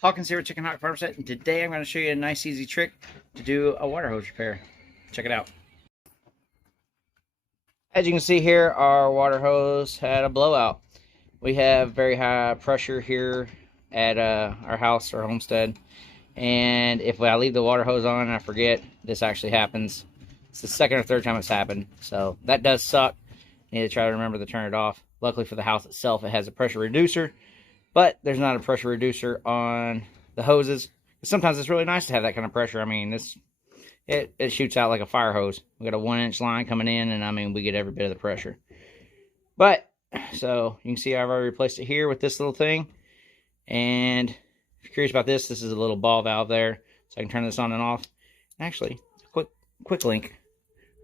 Hawkins here with Chicken Hawk Farm Set, and today I'm going to show you a nice easy trick to do a water hose repair. Check it out. As you can see here, our water hose had a blowout. We have very high pressure here at our house or homestead, and if I leave the water hose on and I forget, this actually happens. It's the second or third time it's happened, so that does suck. You need to try to remember to turn it off. Luckily for the house itself, it has a pressure reducer, but there's not a pressure reducer on the hoses. Sometimes it's really nice to have that kind of pressure. I mean, it shoots out like a fire hose. We got a 1-inch line coming in, and I mean, we get every bit of the pressure. But, so, you can see I've already replaced it here with this little thing. And, if you're curious about this, this is a little ball valve there. So I can turn this on and off. Actually, quick link,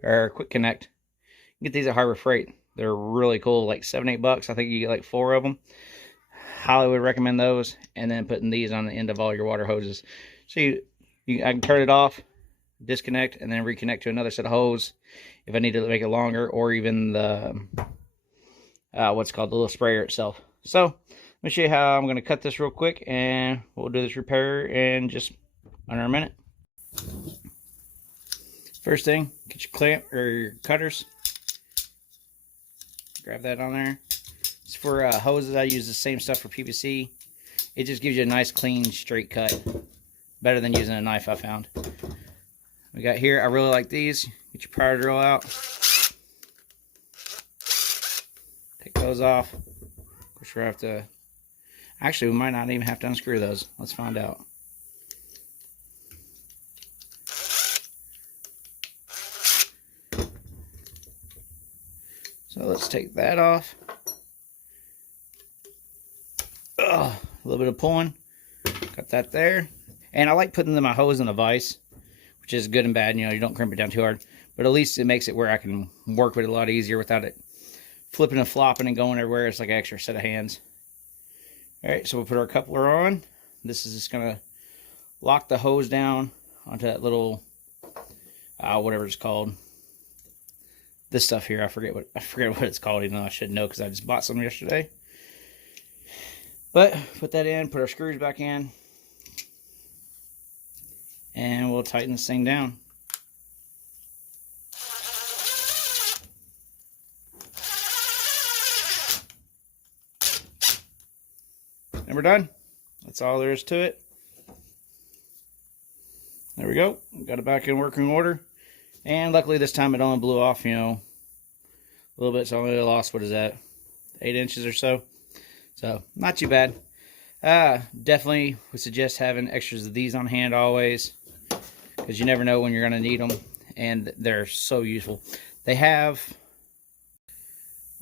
or quick connect. You get these at Harbor Freight. They're really cool, like $7-8. I think you get like 4 of them. Highly would recommend those. And then putting these on the end of all your water hoses. So I can turn it off, disconnect, and then reconnect to another set of hose if I need to make it longer, or even the what's called the little sprayer itself. So let me show you how I'm going to cut this real quick, and we'll do this repair in just under a minute. First thing, get your clamp or your cutters. Grab that on there. It's for hoses. I use the same stuff for PVC. It just gives you a nice, clean, straight cut. Better than using a knife, I found. We got here, I really like these. Get your power drill out. Take those off. Of course, we have to... Actually, we might not even have to unscrew those. Let's find out. So let's take that off. A little bit of pulling. Got that there. And I like putting my hose in a vise, which is good and bad. You know, you don't crimp it down too hard. But at least it makes it where I can work with it a lot easier without it flipping and flopping and going everywhere. It's like an extra set of hands. Alright, so we'll put our coupler on. This is just going to lock the hose down onto that little, whatever it's called. This stuff here, I forget what it's called, even though I should know because I just bought some yesterday. But put that in, put our screws back in, and we'll tighten this thing down. And we're done. That's all there is to it. There we go. Got it back in working order. And luckily this time it only blew off, you know, a little bit. So I only lost, what is that, 8 inches or so. So not too bad. Definitely would suggest having extras of these on hand always, because you never know when you're going to need them, and they're so useful. They have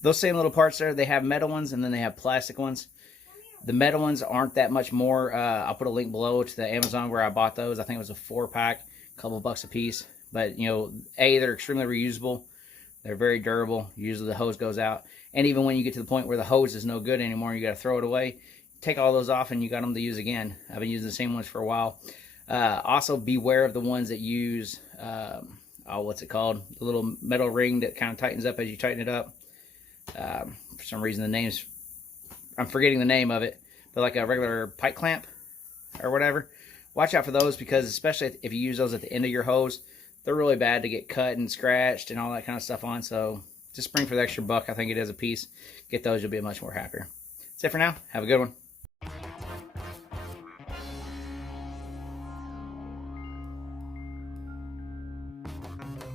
those same little parts there. They have metal ones, and then they have plastic ones. The metal ones aren't that much more. I'll put a link below to the Amazon where I bought those. I think it was a 4-pack, a couple bucks a piece. But, you know, they're extremely reusable. They're very durable. Usually the hose goes out. And even when you get to the point where the hose is no good anymore, you got to throw it away, take all those off and you got them to use again. I've been using the same ones for a while. Also, beware of the ones that use, what's it called? The little metal ring that kind of tightens up as you tighten it up. For some reason, I'm forgetting the name of it, but like a regular pipe clamp or whatever. Watch out for those, because especially if you use those at the end of your hose, they're really bad to get cut and scratched and all that kind of stuff on. So just spring for the extra buck. I think it is a piece. Get those, you'll be much more happier. That's it for now. Have a good one.